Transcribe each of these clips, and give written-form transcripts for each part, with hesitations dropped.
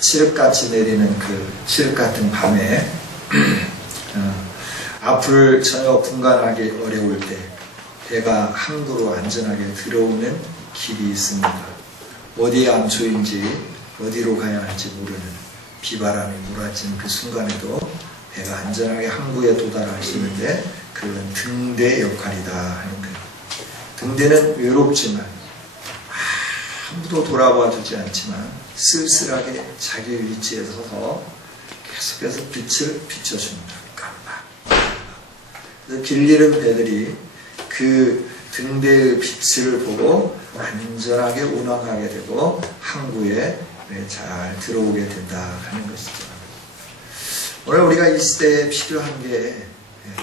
칠흑같이 내리는 그 칠흑 같은 밤에 앞을 전혀 분간하기 어려울 때 배가 항구로 안전하게 들어오는 길이 있습니다. 어디에 암초인지 어디로 가야 할지 모르는 비바람이 몰아치는 그 순간에도 배가 안전하게 항구에 도달할 수 있는데 그건 등대 역할이다 하는 거예요. 등대는 외롭지만 아무도 돌아봐 주지 않지만 쓸쓸하게 자기 위치에 서서 계속해서 빛을 비춰줍니다. 그래서 길 잃은 배들이 그 등대의 빛을 보고 안전하게 운항하게 되고 항구에 잘 들어오게 된다 하는 것이죠. 오늘 우리가 이 시대에 필요한 게,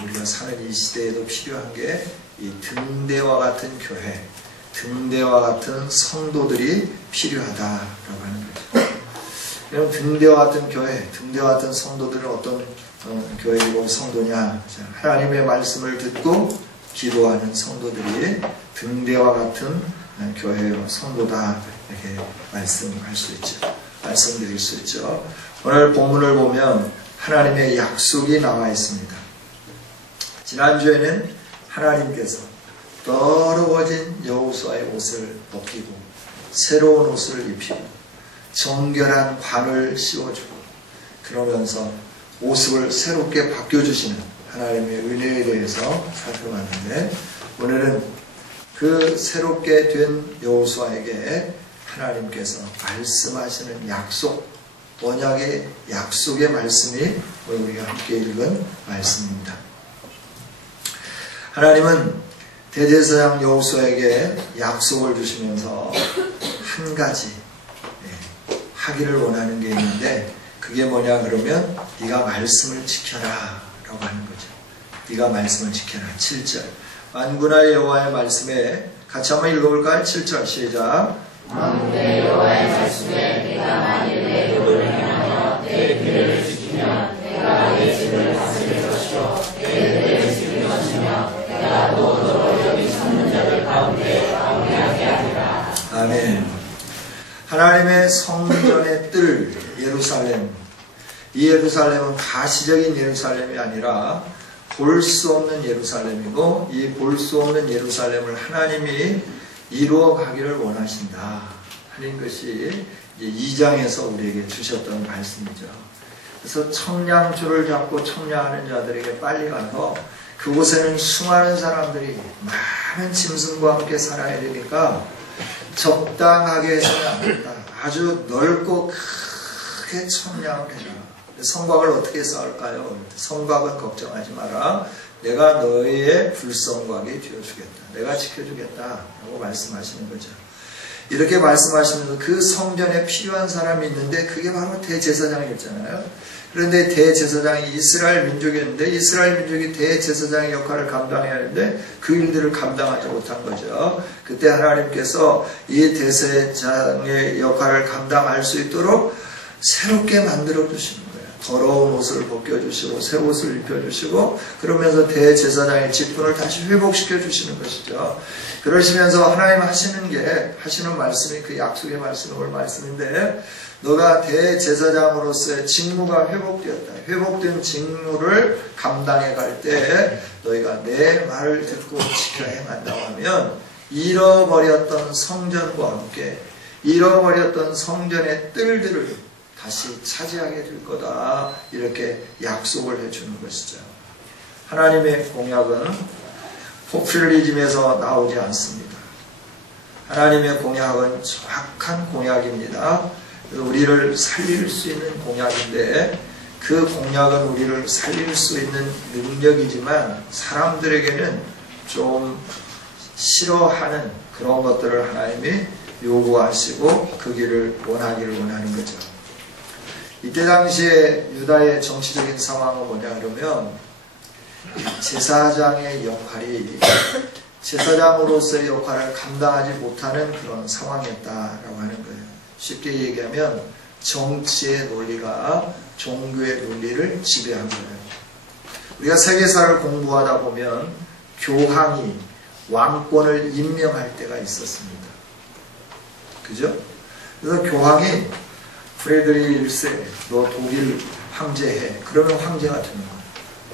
우리가 사는 이 시대에도 필요한 게 이 등대와 같은 교회, 등대와 같은 성도들이 필요하다라고 하는 거죠. 그럼 등대와 같은 교회, 등대와 같은 성도들은 어떤 교회이고 성도냐? 하나님의 말씀을 듣고 기도하는 성도들이 등대와 같은 교회와 성도다 이렇게 말씀할 수 있죠. 말씀드릴 수 있죠. 오늘 본문을 보면 하나님의 약속이 나와 있습니다. 지난주에는 하나님께서 더러워진 여호수아의 옷을 벗기고 새로운 옷을 입히고 정결한 관을 씌워주고 그러면서 모습을 새롭게 바뀌어주시는 하나님의 은혜에 대해서 살펴봤는데 오늘은 그 새롭게 된 여호수아에게 하나님께서 말씀하시는 약속, 언약의 약속의 말씀이 우리가 함께 읽은 말씀입니다. 하나님은 대제사장 여호수아에게 약속을 주시면서 한 가지 하기를 원하는 게 있는데 그게 뭐냐 그러면 네가 말씀을 지켜라 라고 하는 거죠. 네가 말씀을 지켜라. 7절 만군의 여호와의 말씀에 같이 한번 읽어볼까요? 7절 시작. 만군의 여호와의 말씀에 네가 만일 내 도를 행하며 내 규례를 지키면 내가 내 집을 다스릴 것이요 내 뜰을 지킬 것이며 내가 또 너로 여기 찾는 자들 가운데 왕래하게 하리라. 아멘. 하나님의 성전의 뜰 예루살렘, 이 예루살렘은 가시적인 예루살렘이 아니라 볼 수 없는 예루살렘이고 이 볼 수 없는 예루살렘을 하나님이 이루어 가기를 원하신다 하는 것이 2장에서 우리에게 주셨던 말씀이죠. 그래서 청량줄을 잡고 청량하는 자들에게 빨리 가서 그곳에는 수많은 사람들이 많은 짐승과 함께 살아야 되니까 적당하게 해서는 안 된다. 아주 넓고 크게 청량을 해라. 성곽을 어떻게 쌓을까요? 성곽은 걱정하지 마라. 내가 너희의 불성곽이 되어주겠다. 내가 지켜주겠다. 라고 말씀하시는 거죠. 이렇게 말씀하시면서 그 성전에 필요한 사람이 있는데 그게 바로 대제사장이었잖아요. 그런데 대제사장이 이스라엘 민족이었는데 이스라엘 민족이 대제사장의 역할을 감당해야 하는데 그 일들을 감당하지 못한 거죠. 그때 하나님께서 이 대제사장의 역할을 감당할 수 있도록 새롭게 만들어 주시는 거예요. 더러운 옷을 벗겨주시고 새 옷을 입혀주시고 그러면서 대제사장의 직분을 다시 회복시켜 주시는 것이죠. 그러시면서 하나님 하시는 말씀이 그 약속의 말씀이 오늘 말씀인데 너가 대제사장으로서의 직무가 회복되었다. 회복된 직무를 감당해 갈 때 너희가 내 말을 듣고 지켜 행한다고 하면 잃어버렸던 성전과 함께 잃어버렸던 성전의 뜰들을 다시 차지하게 될 거다. 이렇게 약속을 해주는 것이죠. 하나님의 공약은 포퓰리즘에서 나오지 않습니다. 하나님의 공약은 정확한 공약입니다. 우리를 살릴 수 있는 공약인데 그 공약은 우리를 살릴 수 있는 능력이지만 사람들에게는 좀 싫어하는 그런 것들을 하나님이 요구하시고 그 길을 원하기를 원하는 거죠. 이때 당시에 유다의 정치적인 상황은 뭐냐 그러면 제사장의 역할이 제사장으로서의 역할을 감당하지 못하는 그런 상황이었다라고 하는 거예요. 쉽게 얘기하면 정치의 논리가 종교의 논리를 지배한 거예요. 우리가 세계사를 공부하다 보면 교황이 왕권을 임명할 때가 있었습니다. 그죠? 그래서 교황이 프레드리 1세 너 독일 황제해. 그러면 황제가 되는 거야.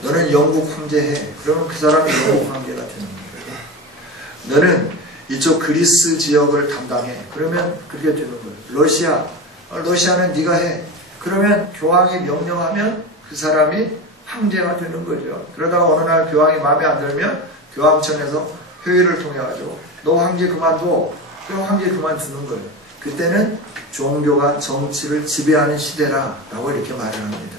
너는 영국 황제해. 그러면 그 사람이 영국 황제가 되는 거야. 너는 이쪽 그리스 지역을 담당해. 그러면 그렇게 되는 거야. 러시아는 네가 해. 그러면 교황이 명령하면 그 사람이 황제가 되는 거죠. 그러다가 어느 날 교황이 마음에 안 들면 교황청에서 회의를 통해 가지고 너 황제 그만둬. 그럼 황제 그만두는 거예요. 그때는 종교가 정치를 지배하는 시대라라고 이렇게 말을 합니다.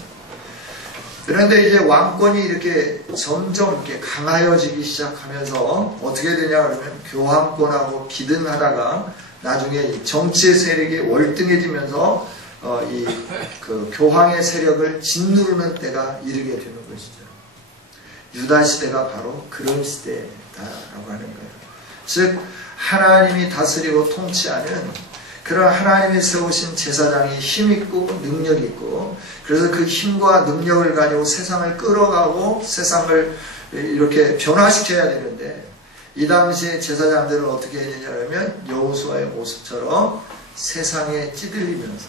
그런데 이제 왕권이 이렇게 점점 이렇게 강하여지기 시작하면서 어떻게 되냐 그러면 교황권하고 기등하다가 나중에 정치의 세력이 월등해지면서 그 교황의 세력을 짓누르는 때가 이르게 되는 것이죠. 유다 시대가 바로 그런 시대다라고 하는 거예요. 즉 하나님이 다스리고 통치하는 그런 하나님이 세우신 제사장이 힘있고 능력이 있고 그래서 그 힘과 능력을 가지고 세상을 끌어가고 세상을 이렇게 변화시켜야 되는데 이 당시에 제사장들은 어떻게 했느냐면 여호수아의 모습처럼 세상에 찌들리면서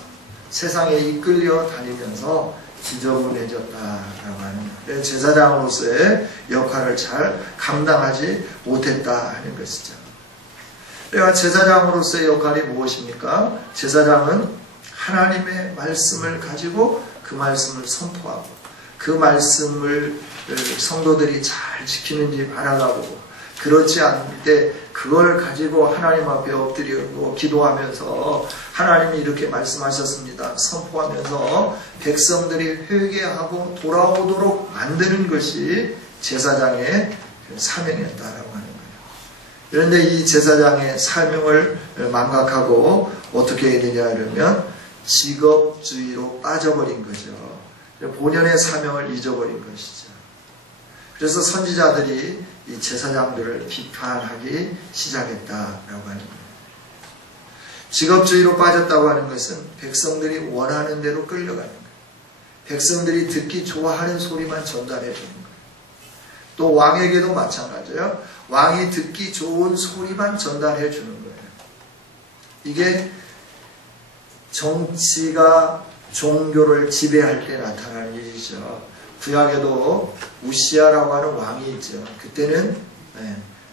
세상에 이끌려 다니면서 지저분해졌다라고 하는 거예요. 제사장으로서의 역할을 잘 감당하지 못했다 하는 것이죠. 그러니까 제사장으로서의 역할이 무엇입니까? 제사장은 하나님의 말씀을 가지고 그 말씀을 선포하고 그 말씀을 성도들이 잘 지키는지 바라보고 그렇지 않을 때 그걸 가지고 하나님 앞에 엎드리고 기도하면서 하나님이 이렇게 말씀하셨습니다. 선포하면서 백성들이 회개하고 돌아오도록 만드는 것이 제사장의 사명이었다라고 하는 거예요. 그런데 이 제사장의 사명을 망각하고 어떻게 해야 되냐 그러면 직업주의로 빠져버린 거죠. 본연의 사명을 잊어버린 것이죠. 그래서 선지자들이 이 제사장들을 비판하기 시작했다라고 하는 거예요. 직업주의로 빠졌다고 하는 것은 백성들이 원하는 대로 끌려가는 거예요. 백성들이 듣기 좋아하는 소리만 전달해 주는 거예요. 또 왕에게도 마찬가지예요. 왕이 듣기 좋은 소리만 전달해 주는 거예요. 이게 정치가 종교를 지배할 때 나타나는 일이죠. 구약에도 우시아라고 하는 왕이 있죠. 그때는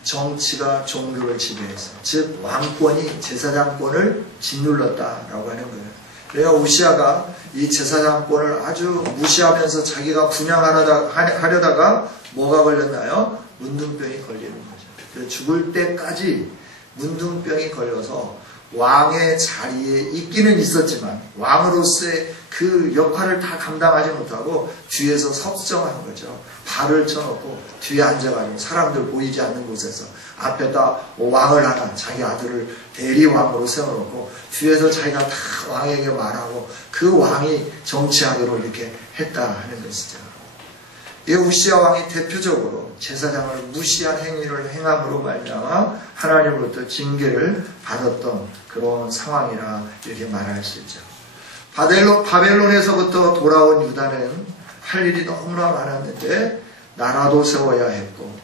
정치가 종교를 지배해서 즉 왕권이 제사장권을 짓눌렀다라고 하는 거예요. 그래서 우시아가 이 제사장권을 아주 무시하면서 자기가 분양하려다가 뭐가 걸렸나요? 문둥병이 걸리는 거죠. 죽을 때까지 문둥병이 걸려서 왕의 자리에 있기는 있었지만 왕으로서의 그 역할을 다 감당하지 못하고 뒤에서 섭정한 거죠. 발을 쳐놓고 뒤에 앉아가지고 사람들 보이지 않는 곳에서 앞에다 왕을 하나 자기 아들을 대리왕으로 세워놓고 뒤에서 자기가 다 왕에게 말하고 그 왕이 정치하기로 이렇게 했다 하는 것이죠. 이 우시아 왕이 대표적으로 제사장을 무시한 행위를 행함으로 말미암아 하나님으로부터 징계를 받았던 그런 상황이라 이렇게 말할 수 있죠. 바벨론에서부터 돌아온 유다는 할 일이 너무나 많았는데 나라도 세워야 했고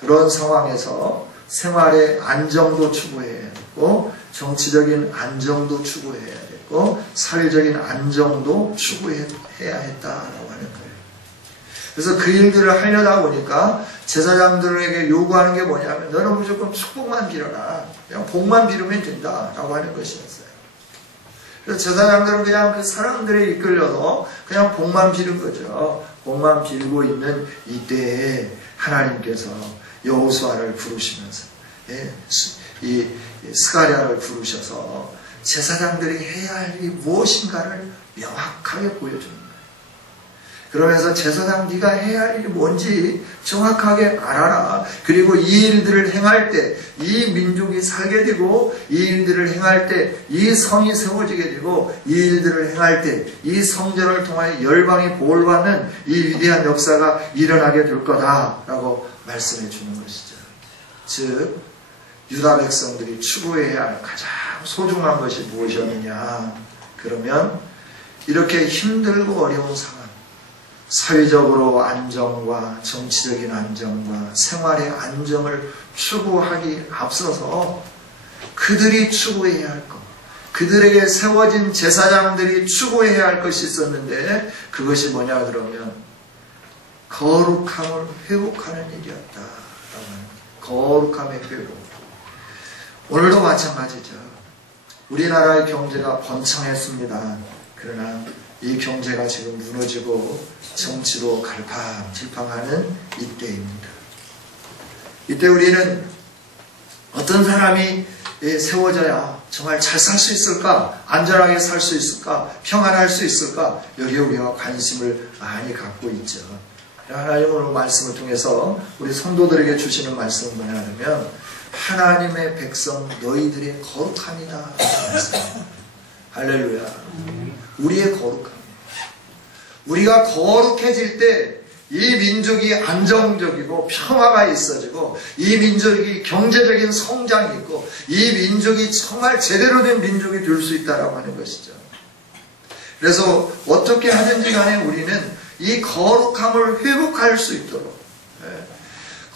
그런 상황에서 생활의 안정도 추구해야 했고 정치적인 안정도 추구해야 했고 사회적인 안정도 추구해야 했다라고 하는 거예요. 그래서 그 일들을 하려다 보니까 제사장들에게 요구하는 게 뭐냐면 너는 무조건 축복만 빌어라. 그냥 복만 빌으면 된다라고 하는 것이었어요. 그래서 제사장들은 그냥 그 사람들에 이끌려서 그냥 복만 비는 거죠. 복만 빌고 있는 이때에 하나님께서 여호수아를 부르시면서 이 스가랴를 부르셔서 제사장들이 해야 할 일이 무엇인가를 명확하게 보여주는 거예요. 그러면서 제사장 네가 해야 할 일이 뭔지 정확하게 알아라. 그리고 이 일들을 행할 때 이 민족이 살게 되고 이 일들을 행할 때 이 성이 세워지게 되고 이 일들을 행할 때 이 성전을 통하여 열방이 복을 받는 이 위대한 역사가 일어나게 될 거다라고 말씀해 주는 것이죠. 즉 유다 백성들이 추구해야 할 가장 소중한 것이 무엇이었느냐 그러면 이렇게 힘들고 어려운 상황 사회적으로 안정과 정치적인 안정과 생활의 안정을 추구하기 앞서서 그들이 추구해야 할 것, 그들에게 세워진 제사장들이 추구해야 할 것이 있었는데 그것이 뭐냐 그러면 거룩함을 회복하는 일이었다. 거룩함의 회복. 오늘도 마찬가지죠. 우리나라의 경제가 번창했습니다. 그러나 이 경제가 지금 무너지고 정치로 갈팡질팡하는 이때입니다. 이때 우리는 어떤 사람이 세워져야 정말 잘 살 수 있을까? 안전하게 살 수 있을까? 평안할 수 있을까? 여기에 우리가 관심을 많이 갖고 있죠. 하나님 오늘 말씀을 통해서 우리 성도들에게 주시는 말씀은 뭐냐면 하나님의 백성 너희들의 거룩함이다. 할렐루야. 우리의 거룩함. 우리가 거룩해질 때 이 민족이 안정적이고 평화가 있어지고 이 민족이 경제적인 성장이 있고 이 민족이 정말 제대로 된 민족이 될 수 있다라고 하는 것이죠. 그래서 어떻게 하든지 간에 우리는 이 거룩함을 회복할 수 있도록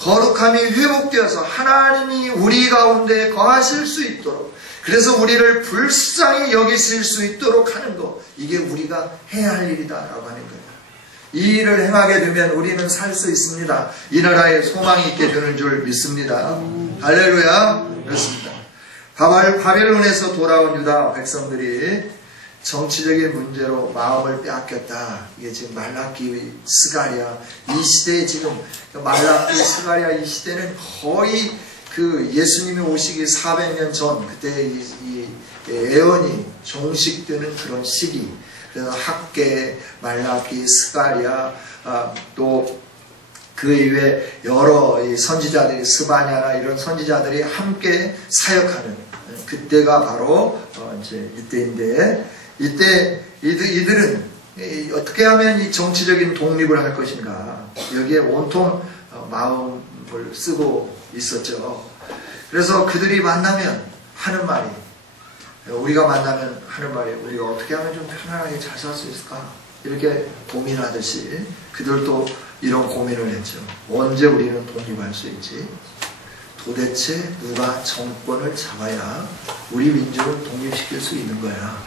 거룩함이 회복되어서 하나님이 우리 가운데 거하실 수 있도록 그래서 우리를 불쌍히 여기실 수 있도록 하는 것 이게 우리가 해야 할 일이다라고 하는 거예요. 이 일을 행하게 되면 우리는 살 수 있습니다. 이 나라에 소망이 있게 되는 줄 믿습니다. 할렐루야. 그렇습니다. 바벨론에서 돌아온 유다 백성들이 정치적인 문제로 마음을 빼앗겼다. 이게 지금 말라기, 스가랴 이 시대에 지금 말라기, 스가랴 이 시대는 거의 그 예수님이 오시기 400년 전 그때 이 예언이 종식되는 그런 시기. 그래서 학개, 말라기, 스가랴 또 그 이외에 여러 선지자들이 스바냐나 이런 선지자들이 함께 사역하는 그때가 바로 이제 이때인데 이때 이들은 어떻게 하면 이 정치적인 독립을 할 것인가 여기에 온통 마음을 쓰고 있었죠. 그래서 그들이 만나면 하는 말이 우리가 만나면 하는 말이 우리가 어떻게 하면 좀 편안하게 잘 살 수 있을까 이렇게 고민하듯이 그들도 이런 고민을 했죠. 언제 우리는 독립할 수 있지? 도대체 누가 정권을 잡아야 우리 민족을 독립시킬 수 있는 거야?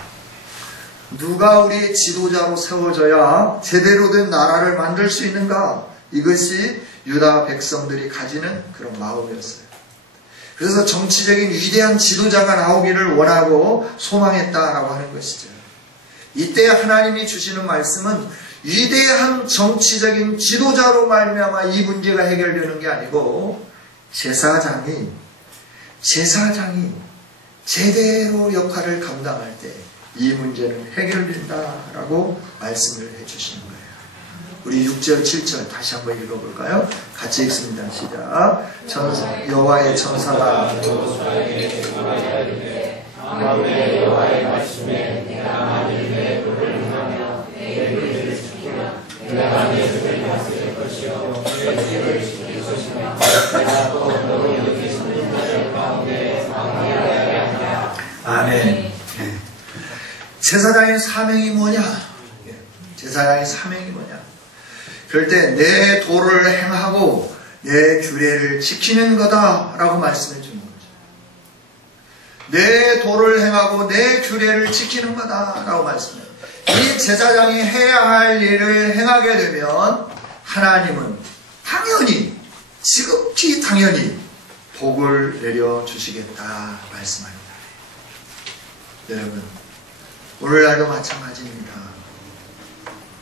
누가 우리의 지도자로 세워져야 제대로 된 나라를 만들 수 있는가? 이것이 유다 백성들이 가지는 그런 마음이었어요. 그래서 정치적인 위대한 지도자가 나오기를 원하고 소망했다라고 하는 것이죠. 이때 하나님이 주시는 말씀은 위대한 정치적인 지도자로 말미암아 이 문제가 해결되는 게 아니고 제사장이 제대로 역할을 감당할 때 이 문제는 해결된다라고 말씀을 해주시는 거예요. 우리 6절, 7절 다시 한번 읽어볼까요? 같이 읽습니다. 시작. 여호와의 천사가 여호와의 말씀에 내가 만일 그를 행하며 내 규례를 지키면 내가 내 집을 다스릴 것이요 내 집을 지킬 것이며 내가 또 너를 여기 있는 자들 가운데 왕하게 하리라. 아멘. 제사장의 사명이 뭐냐? 제사장의 사명이 뭐냐? 그럴 때 내 도를 행하고 내 규례를 지키는 거다라고 말씀해 주는 거죠. 내 도를 행하고 내 규례를 지키는 거다라고 말씀해요. 이 제사장이 해야 할 일을 행하게 되면 하나님은 당연히 지극히 당연히 복을 내려주시겠다 말씀합니다. 여러분 오늘날도 마찬가지입니다.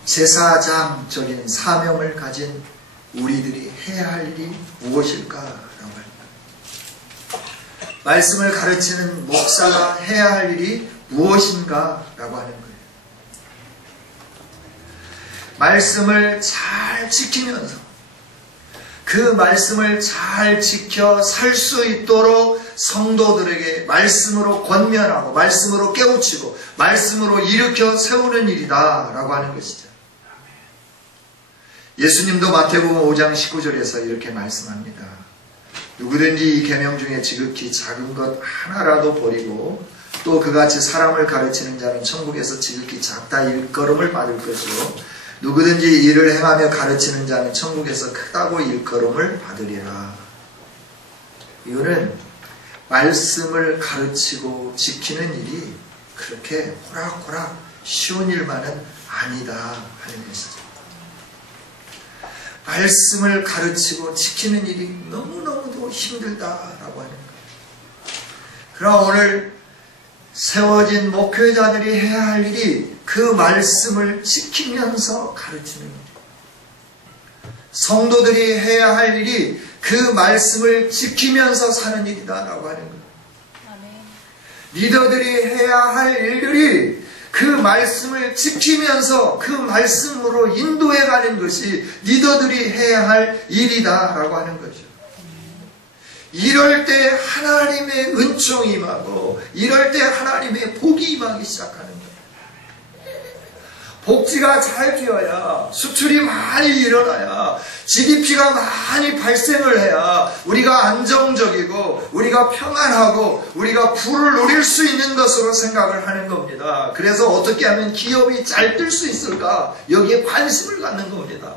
제사장적인 사명을 가진 우리들이 해야 할 일이 무엇일까라고 합니다. 말씀을 가르치는 목사가 해야 할 일이 무엇인가라고 하는 거예요. 말씀을 잘 지키면서 그 말씀을 잘 지켜 살 수 있도록 성도들에게 말씀으로 권면하고 말씀으로 깨우치고 말씀으로 일으켜 세우는 일이다 라고 하는 것이죠. 예수님도 마태복음 5장 19절에서 이렇게 말씀합니다. 누구든지 이 계명 중에 지극히 작은 것 하나라도 버리고 또 그같이 사람을 가르치는 자는 천국에서 지극히 작다 일컬음을 받을 것이요 누구든지 이를 행하며 가르치는 자는 천국에서 크다고 일컬음을 받으리라. 이거는 말씀을 가르치고 지키는 일이 그렇게 호락호락 쉬운 일만은 아니다 하는 것이죠. 말씀을 가르치고 지키는 일이 너무너무도 힘들다라고 하는 거예요. 그러나 오늘 세워진 목회자들이 해야 할 일이 그 말씀을 지키면서 가르치는 일이에요. 성도들이 해야 할 일이 그 말씀을 지키면서 사는 일이다라고 하는 거예요. 리더들이 해야 할 일들이 그 말씀을 지키면서 그 말씀으로 인도해 가는 것이 리더들이 해야 할 일이다라고 하는 거죠. 이럴 때 하나님의 은총이 임하고 이럴 때 하나님의 복이 임하기 시작하는 거예요. 복지가 잘 되어야, 수출이 많이 일어나야, GDP가 많이 발생을 해야 우리가 안정적이고 우리가 평안하고 우리가 부를 누릴 수 있는 것으로 생각을 하는 겁니다. 그래서 어떻게 하면 기업이 잘 뜰 수 있을까? 여기에 관심을 갖는 겁니다.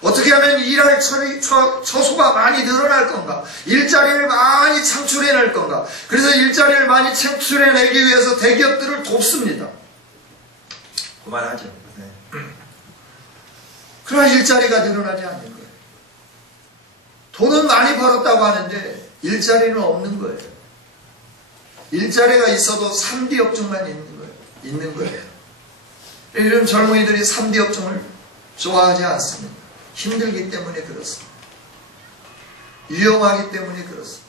어떻게 하면 일할 처소가 많이 늘어날 건가? 일자리를 많이 창출해낼 건가? 그래서 일자리를 많이 창출해내기 위해서 대기업들을 돕습니다. 그만하죠. 네. 그러나 일자리가 늘어나지 않는 거예요. 돈은 많이 벌었다고 하는데 일자리는 없는 거예요. 일자리가 있어도 3D 업종만 있는 거예요. 요즘 젊은이들이 3D 업종을 좋아하지 않습니다. 힘들기 때문에 그렇습니다. 위험하기 때문에 그렇습니다.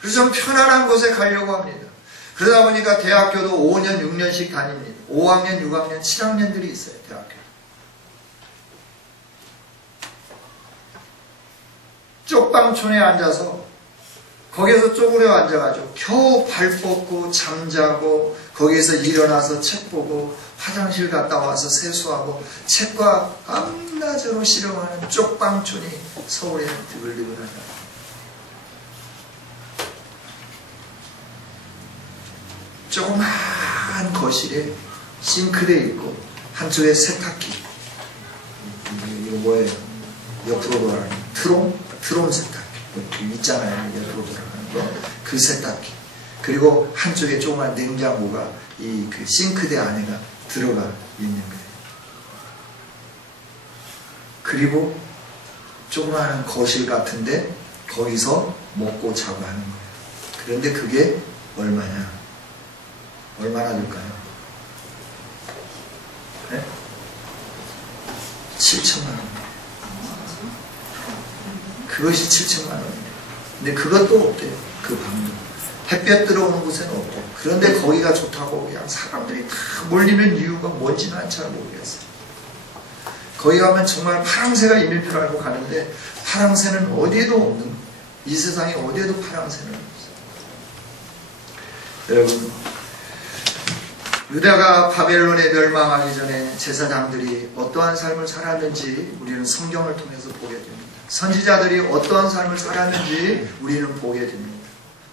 그래서 좀 편안한 곳에 가려고 합니다. 그러다 보니까 대학교도 5년, 6년씩 다닙니다. 5학년, 6학년, 7학년들이 있어요. 대학교. 쪽방촌에 앉아서 거기에서 쪼그려 앉아가지고 겨우 발 뻗고 잠자고 거기에서 일어나서 책 보고 화장실 갔다 와서 세수하고 책과 밤낮으로 씨름하는 쪽방촌이 서울에는 드글드글하다. 조그마한 거실에 싱크대 있고 한쪽에 세탁기, 이거 뭐예요? 옆으로 돌아가는 트롬 세탁기 있잖아요. 옆으로 돌아가는 거, 그 세탁기. 그리고 한쪽에 조그만 냉장고가 이 그 싱크대 안에가 들어가 있는 거예요. 그리고 조그마한 거실 같은데 거기서 먹고 자고 하는 거예요. 그런데 그게 얼마냐? 얼마나 줄까요? 네? 7천만 원. 그것이 7천만 원이에요. 근데 그것도 없대요. 그 방도. 햇볕 들어오는 곳에는 없대요. 그런데 거기가 좋다고 그냥 사람들이 다 몰리는 이유가 뭔지는 잘 모르겠어요. 거기 가면 정말 파랑새가 있는 줄 알고 가는데 파랑새는 어디에도 없는 거예요. 이 세상에 어디에도 파랑새는 없어요. 여러분, 유다가 바벨론에 멸망하기 전에 제사장들이 어떠한 삶을 살았는지 우리는 성경을 통해서 보게 됩니다. 선지자들이 어떠한 삶을 살았는지 우리는 보게 됩니다.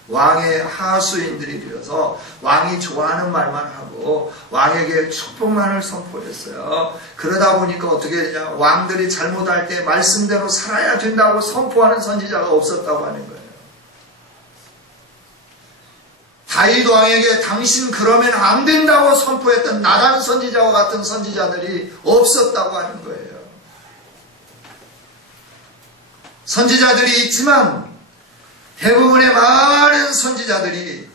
왕의 하수인들이 되어서 왕이 좋아하는 말만 하고 왕에게 축복만을 선포했어요. 그러다 보니까 어떻게 되냐? 왕들이 잘못할 때 말씀대로 살아야 된다고 선포하는 선지자가 없었다고 하는 거예요. 다윗 왕에게 당신 그러면 안 된다고 선포했던 나단 선지자와 같은 선지자들이 없었다고 하는 거예요. 선지자들이 있지만 대부분의 많은 선지자들이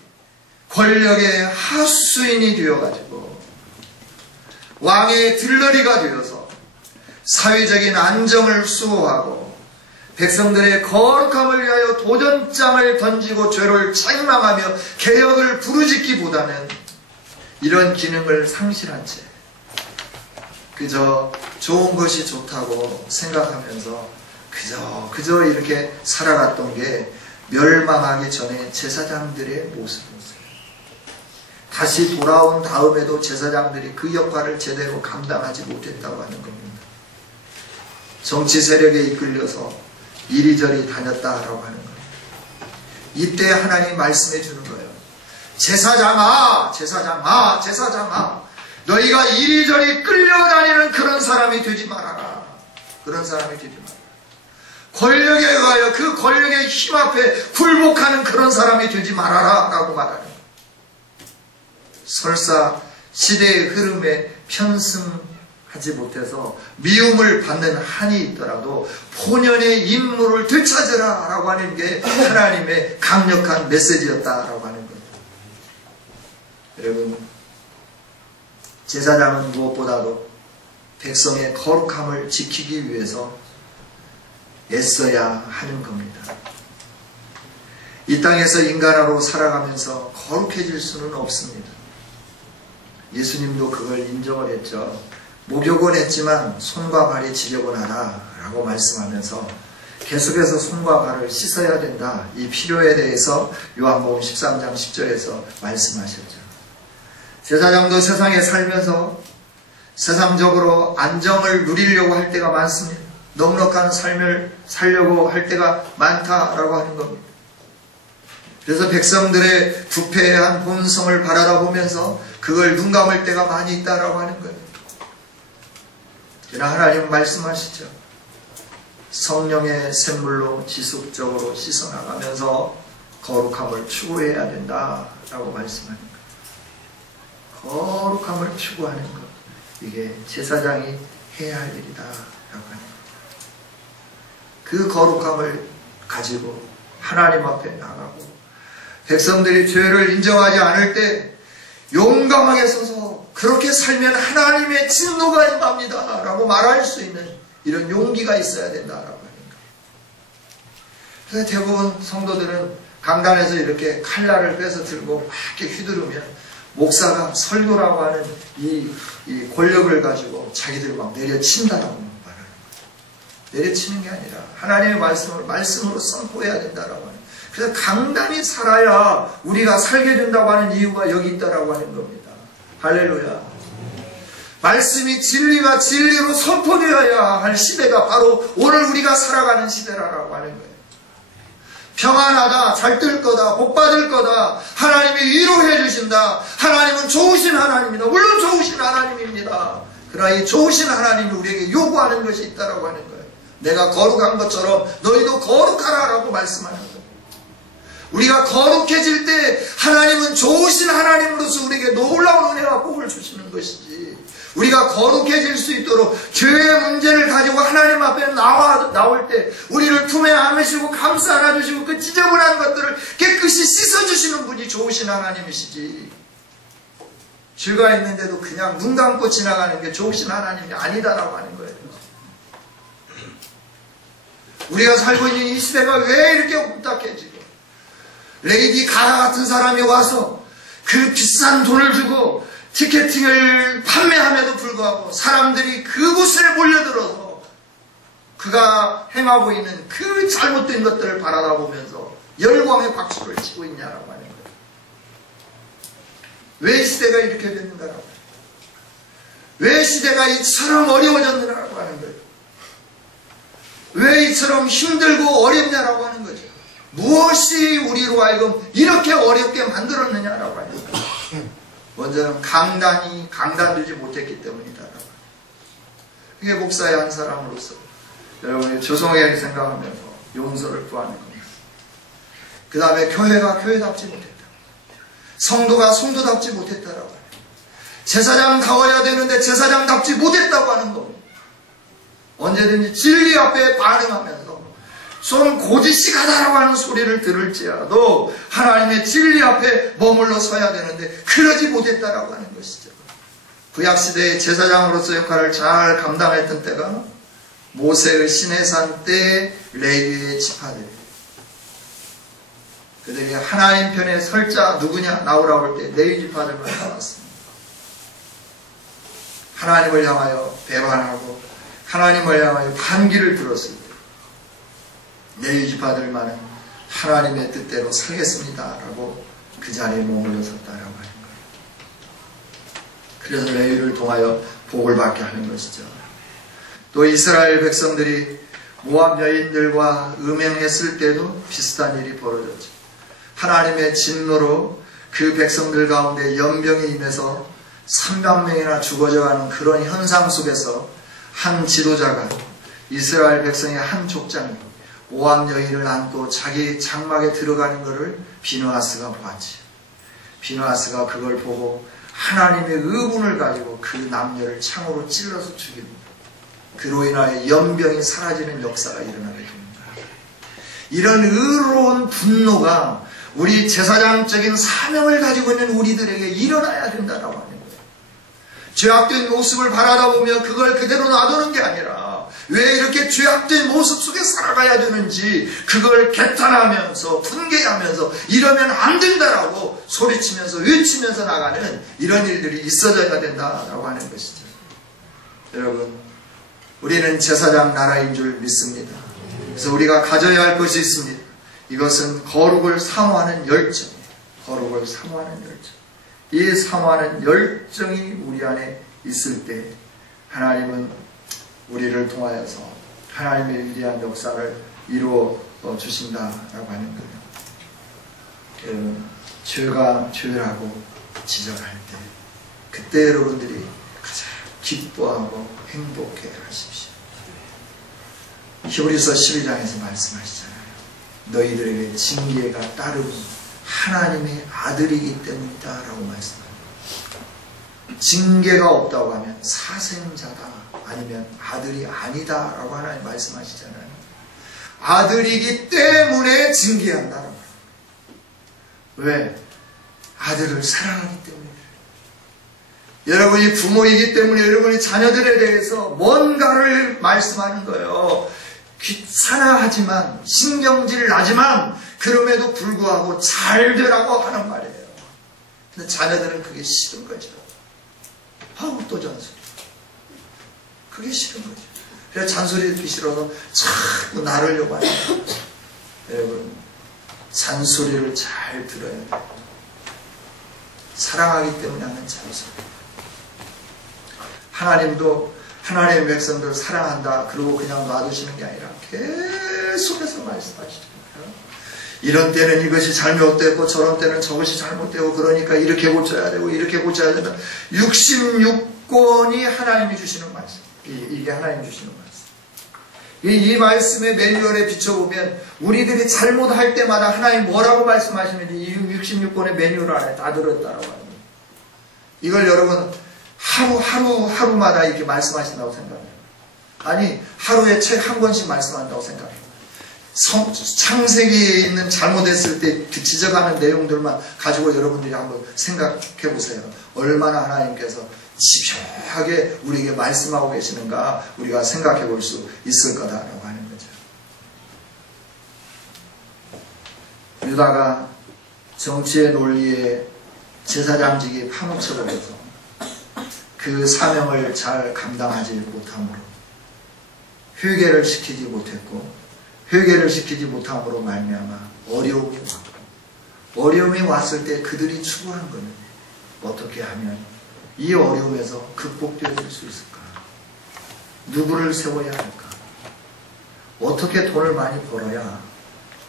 권력의 하수인이 되어가지고 왕의 들러리가 되어서 사회적인 안정을 수호하고 백성들의 거룩함을 위하여 도전장을 던지고 죄를 책망하며 개혁을 부르짖기보다는 이런 기능을 상실한 채 그저 좋은 것이 좋다고 생각하면서 그저 이렇게 살아갔던 게 멸망하기 전에 제사장들의 모습이었어요. 다시 돌아온 다음에도 제사장들이 그 역할을 제대로 감당하지 못했다고 하는 겁니다. 정치 세력에 이끌려서 이리저리 다녔다라고 하는 거예요. 이때 하나님 말씀해 주는 거예요. 제사장아, 제사장아, 제사장아, 너희가 이리저리 끌려다니는 그런 사람이 되지 말아라. 그런 사람이 되지 말아라. 권력에 의하여 그 권력의 힘 앞에 굴복하는 그런 사람이 되지 말아라 라고 말하는 거예요. 설사 시대의 흐름에 편승하지 못해서 미움을 받는 한이 있더라도 본연의 임무를 되찾으라 라고 하는 게 하나님의 강력한 메시지였다라고 하는 거예요. 여러분, 제사장은 무엇보다도 백성의 거룩함을 지키기 위해서 애써야 하는 겁니다. 이 땅에서 인간으로 살아가면서 거룩해질 수는 없습니다. 예수님도 그걸 인정을 했죠. 목욕은 했지만 손과 발이 지저분하다 라고 말씀하면서 계속해서 손과 발을 씻어야 된다. 이 필요에 대해서 요한복음 13장 10절에서 말씀하셨죠. 제사장도 세상에 살면서 세상적으로 안정을 누리려고 할 때가 많습니다. 넉넉한 삶을 살려고 할 때가 많다라고 하는 겁니다. 그래서 백성들의 부패한 본성을 바라다보면서 그걸 눈 감을 때가 많이 있다라고 하는 거예요. 그러나 하나님은 말씀하시죠. 성령의 샘물로 지속적으로 씻어나가면서 거룩함을 추구해야 된다라고 말씀하는 거예요. 거룩함을 추구하는 것, 이게 제사장이 해야 할 일이다라고 하는 거예요. 그 거룩함을 가지고 하나님 앞에 나가고 백성들이 죄를 인정하지 않을 때 용감하게 서서 그렇게 살면 하나님의 진노가 임합니다 라고 말할 수 있는 이런 용기가 있어야 된다라고 하는 거예요. 그래서 대부분 성도들은 강단에서 이렇게 칼날을 빼서 들고 막 이렇게 휘두르면 목사가 설교라고 하는 이 권력을 가지고 자기들이 막 내려친다라고 말하는 거예요. 내려치는 게 아니라 하나님의 말씀으로 선포해야 된다라고 하는 거예요. 그래서 강단히 살아야 우리가 살게 된다고 하는 이유가 여기 있다라고 하는 겁니다. 할렐루야. 말씀이 진리가 진리로 선포되어야 할 시대가 바로 오늘 우리가 살아가는 시대라고 하는 거예요. 평안하다, 잘 뜰 거다, 복 받을 거다, 하나님이 위로해 주신다, 하나님은 좋으신 하나님이다. 물론 좋으신 하나님입니다. 그러나 이 좋으신 하나님이 우리에게 요구하는 것이 있다라고 하는 거예요. 내가 거룩한 것처럼 너희도 거룩하라라고 말씀하는 거예요. 우리가 거룩해질 때 하나님은 좋으신 하나님으로서 우리에게 놀라운 은혜와 복을 주시는 것이지, 우리가 거룩해질 수 있도록 죄의 문제를 가지고 하나님 앞에 나올 때 우리를 품에 안으시고 감싸 안아주시고 그 지저분한 것들을 깨끗이 씻어주시는 분이 좋으신 하나님이시지, 죄가 있는데도 그냥 눈 감고 지나가는 게 좋으신 하나님이 아니다라고 하는 거예요. 우리가 살고 있는 이 시대가 왜 이렇게 혼탁해지고 레이디 가가 같은 사람이 와서 그 비싼 돈을 주고 티켓팅을 판매함에도 불구하고 사람들이 그곳에 몰려들어서 그가 행하고 있는 그 잘못된 것들을 바라다보면서 열광의 박수를 치고 있냐라고 하는 거예요. 왜 이 시대가 이렇게 됐는가라고 하는 거예요. 왜 시대가 이처럼 어려워졌느냐라고 하는 거예요. 왜 이처럼 힘들고 어렵냐라고 하는 거죠. 무엇이 우리로 하여금 이렇게 어렵게 만들었느냐라고 하는 거예요. 먼저는 강단되지 못했기 때문이다라고. 그게 목사의 한 사람으로서 여러분이 조성하게 생각하면서 용서를 구하는 겁니다. 그 다음에 교회가 교회답지 못했다. 성도가 성도답지 못했다라고 해요. 제사장다워야 되는데 제사장답지 못했다고 하는 겁니다. 언제든지 진리 앞에 반응하면서 좀 고지식하다라고 하는 소리를 들을지라도 하나님의 진리 앞에 머물러 서야 되는데 그러지 못했다라고 하는 것이죠. 구약시대의 제사장으로서 역할을 잘 감당했던 때가 모세의 시내산 때 레위의 지파들, 그들이 하나님 편에 설 자 누구냐 나오라고 할 때 레위 지파들만 나왔습니다. 하나님을 향하여 배반하고 하나님을 향하여 반기를 들었을 때 레위 지파들만은 하나님의 뜻대로 살겠습니다라고 그 자리에 머물러 섰다라고 하는 거예요. 그래서 레위를 통하여 복을 받게 하는 것이죠. 또 이스라엘 백성들이 모압 여인들과 음행했을 때도 비슷한 일이 벌어졌죠. 하나님의 진노로 그 백성들 가운데 연병이 임해서 300명이나 죽어져가는 그런 현상 속에서 한 지도자가 이스라엘 백성의 한 족장이 모압 여인을 안고 자기 장막에 들어가는 것을 비느하스가 보았지. 비느하스가 그걸 보고 하나님의 의분을 가지고 그 남녀를 창으로 찔러서 죽이고 그로 인하여 연병이 사라지는 역사가 일어나게 됩니다. 이런 의로운 분노가 우리 제사장적인 사명을 가지고 있는 우리들에게 일어나야 된다라고 하는 거예요. 죄악된 모습을 바라다 보면 그걸 그대로 놔두는 게 아니라 왜 이렇게 죄악된 모습 속에 살아가야 되는지 그걸 개탄하면서 분개하면서 이러면 안 된다라고 소리치면서 외치면서 나가는 이런 일들이 있어져야 된다라고 하는 것이죠. 여러분, 우리는 제사장 나라인 줄 믿습니다. 그래서 우리가 가져야 할 것이 있습니다. 이것은 거룩을 사모하는 열정이에요. 거룩을 사모하는 열정. 이 사모하는 열정이 우리 안에 있을 때 하나님은 우리를 통하여서 하나님의 위대한 역사를 이루어 주신다라고 하는 거예요. 여러분, 죄가 죄라고 지적할 때 그때 여러분들이 가장 기뻐하고 행복해 하십시오. 히브리서 12장에서 말씀하시잖아요. 너희들에게 징계가 따르고 하나님의 아들이기 때문이다 라고 말씀합니다. 징계가 없다고 하면 사생자다 아니면 아들이 아니다 라고 하나님 말씀하시잖아요. 아들이기 때문에 징계한다라고 합니다. 왜? 아들을 사랑하기 때문에. 여러분이 부모이기 때문에 여러분이 자녀들에 대해서 뭔가를 말씀하는 거예요. 귀찮아하지만 신경질 나지만 그럼에도 불구하고 잘 되라고 하는 말이에요. 근데 자녀들은 그게 싫은 거죠. 아우 또 잔소리. 그게 싫은 거죠. 그래서 잔소리 듣기 싫어서 자꾸 나르려고 하는 거예요. 여러분, 잔소리를 잘 들어야 돼요. 사랑하기 때문에 하는 잔소리. 하나님도 하나님의 백성들을 사랑한다 그러고 그냥 놔두시는 게 아니라 계속해서 말씀하시잖아요. 이런 때는 이것이 잘못됐고 저런 때는 저것이 잘못되고 그러니까 이렇게 고쳐야 되고 이렇게 고쳐야 된다. 66권이 하나님이 주시는 말씀. 이게 하나님이 주시는 말씀. 이 말씀의 매뉴얼에 비춰보면 우리들이 잘못할 때마다 하나님 뭐라고 말씀하시는지 이 66권의 매뉴얼 안에 다 들었다라고 합니다. 이걸 여러분 하루마다 이렇게 말씀하신다고 생각해요. 아니 하루에 책 한 권씩 말씀한다고 생각해요. 창세기에 있는 잘못했을 때 지적하는 내용들만 가지고 여러분들이 한번 생각해 보세요. 얼마나 하나님께서 집요하게 우리에게 말씀하고 계시는가 우리가 생각해 볼 수 있을 거다라고 하는 거죠. 유다가 정치의 논리에 제사장직이 파묻혀버려서 그 사명을 잘 감당하지 못함으로 회개를 시키지 못했고 회개를 시키지 못함으로 말미암아 어려움이 왔고 어려움이 왔을 때 그들이 추구한 것은 어떻게 하면 이 어려움에서 극복되어질 수 있을까? 누구를 세워야 할까? 어떻게 돈을 많이 벌어야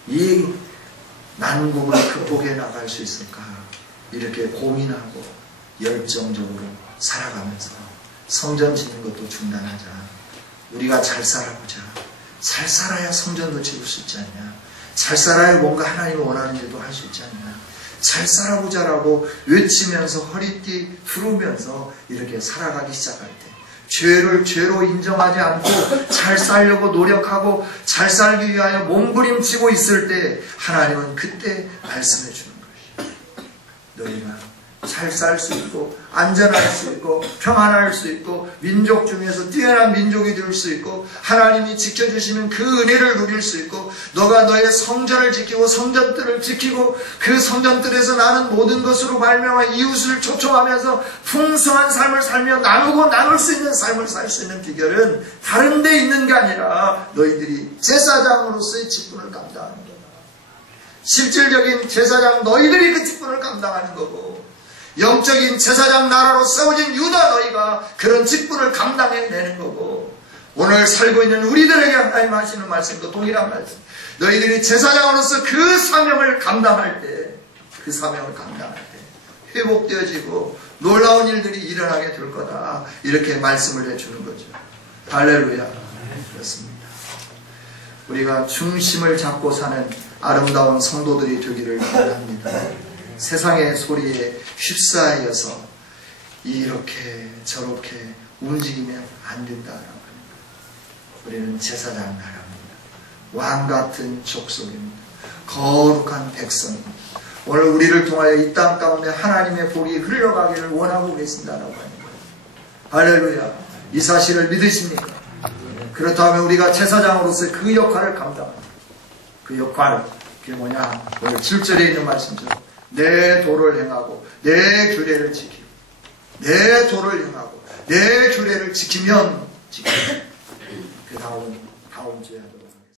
이 난국을 극복해 나갈 수 있을까? 이렇게 고민하고 열정적으로 살아가면서 성전 짓는 것도 중단하자. 우리가 잘 살아보자. 잘 살아야 성전도 지을 수 있지 않냐. 잘 살아야 뭔가 하나님이 원하는 일도 할 수 있지 않냐. 잘 살아보자라고 외치면서 허리띠 두르면서 이렇게 살아가기 시작할 때 죄를 죄로 인정하지 않고 잘 살려고 노력하고 잘 살기 위하여 몸부림치고 있을 때 하나님은 그때 말씀해 주는 것이에요. 너희가 잘 살 수 있고 안전할 수 있고 평안할 수 있고 민족 중에서 뛰어난 민족이 될 수 있고 하나님이 지켜주시는 그 은혜를 누릴 수 있고 너가 너의 성전을 지키고 성전들을 지키고 그 성전들에서 나는 모든 것으로 발명하 이웃을 초청하면서 풍성한 삶을 살며 나누고 나눌 수 있는 삶을 살 수 있는 비결은 다른 데 있는 게 아니라 너희들이 제사장으로서의 직분을 감당하는 거다. 실질적인 제사장 너희들이 그 직분을 감당하는 거고 영적인 제사장 나라로 세워진 유다 너희가 그런 직분을 감당해내는 거고 오늘 살고 있는 우리들에게 하나님 하시는 말씀도 동일한 말씀. 너희들이 제사장으로서 그 사명을 감당할 때 그 사명을 감당할 때 회복되어지고 놀라운 일들이 일어나게 될 거다. 이렇게 말씀을 해주는 거죠. 할렐루야. 그렇습니다. 우리가 중심을 잡고 사는 아름다운 성도들이 되기를 바랍니다. 세상의 소리에 휩싸여서 이렇게 저렇게 움직이면 안 된다라고 합니다. 우리는 제사장 나라입니다. 왕 같은 족속입니다. 거룩한 백성입니다. 오늘 우리를 통하여 이 땅 가운데 하나님의 복이 흘러가기를 원하고 계신다라고 하는 거예요. 할렐루야. 이 사실을 믿으십니까? 그렇다면 우리가 제사장으로서 그 역할을 감당합니다. 그 역할, 그게 뭐냐? 오늘 7절에 있는 말씀처럼 내 도를 행하고 내 규례를 지키고 내 도를 행하고 내 규례를 지키면 그 다음 주에